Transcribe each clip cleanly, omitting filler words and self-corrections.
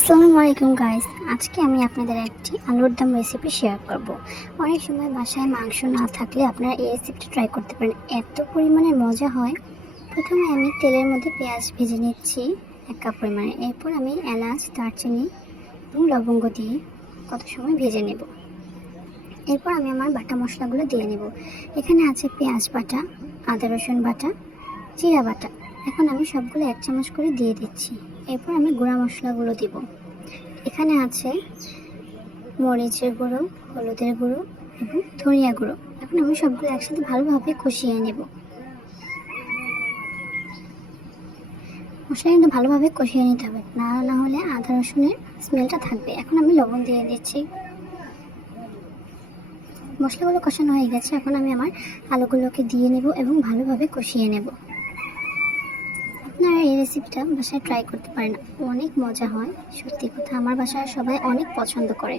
আসসালামু আলাইকুম গাইস। আজকে আমি আপনাদের একটি আলুর দম রেসিপি শেয়ার করব। অনেক সময় বাসায় মাংস না থাকলে আপনারা এই রেসিপিটা ট্রাই করতে পারেন, এত পরিমাণে মজা হয়। প্রথমে আমি তেলের মধ্যে পেঁয়াজ ভেজে নিচ্ছি 1 কাপ পরিমাণে। এরপর আমি এলাচ, দারচিনি এবং লবঙ্গ দিয়ে কত সময় ভেজে নেব। এরপর আমি আমার বাটা মশলাগুলো দিয়ে নেব। এখানে আছে পেঁয়াজ বাটা, আদা রসুন বাটা, জিরা বাটা। এখন আমি সবগুলো 1 চামচ করে দিয়ে দিচ্ছি। এরপর আমি গুঁড়া মশলাগুলো দিব। এখানে আছে মরিচের গুঁড়ো, হলুদের গুঁড়ো এবং ধনিয়া গুঁড়ো। এখন আমি সবগুলো একসাথে ভালোভাবে কষিয়ে নেব। মশলা কিন্তু ভালোভাবে কষিয়ে নিতে হবে, না হলে আদা রসুনের স্মেলটা থাকবে। এখন আমি লবণ দিয়ে দিচ্ছি। মশলাগুলো কষানো হয়ে গেছে, এখন আমি আমার আলুগুলোকে দিয়ে নেব এবং ভালোভাবে কষিয়ে নেব। আপনারা এই রেসিপিটা বাসায় ট্রাই করতে পারেন, অনেক মজা হয়। সত্যি কথা, আমার বাসায় সবাই অনেক পছন্দ করে।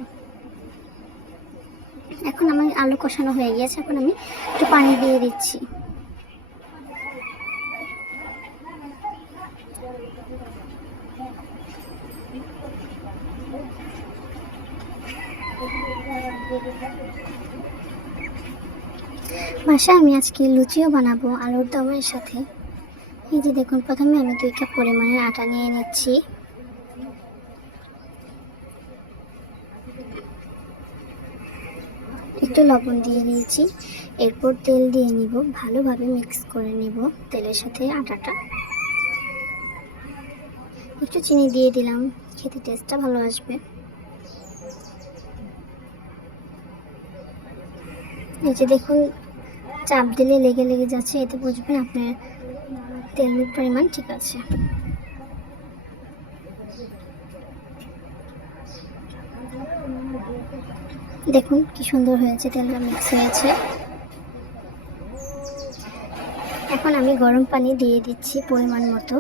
এখন আমার আলু কষানো হয়ে গিয়েছে, এখন আমি একটু পানি দিয়ে দিচ্ছি। বাসায় আমি আজকে লুচিও বানাবো আলুর দমের সাথে। এই যে দেখুন, প্রথমে আমি 2 কাপ পরিমাণের আটা নিয়ে নিচ্ছি। একটু লবণ দিয়ে দিয়েছি। এরপর তেল দিয়ে নিব, ভালোভাবে মিক্স করে নেব তেলের সাথে আটাটা। একটু চিনি দিয়ে দিলাম, খেতে টেস্টটা ভালো আসবে। এই যে দেখুন, চাপ দিলে লেগে লেগে যাচ্ছে, এতে বুঝবেন আপনার তেলের পরিমাণ ঠিক আছে। দেখুন কি সুন্দর হয়েছে, তেলটা মিক্স হয়েছে। এখন আমি গরম পানি দিয়ে দিচ্ছি পরিমাণ মতো।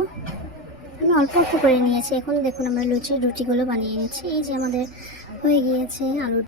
আমি অল্প অল্প করে নিয়েছি। এখন দেখুন আমরা রুটিগুলো বানিয়ে নিচ্ছি। এই যে আমাদের হয়ে গিয়েছে আলুর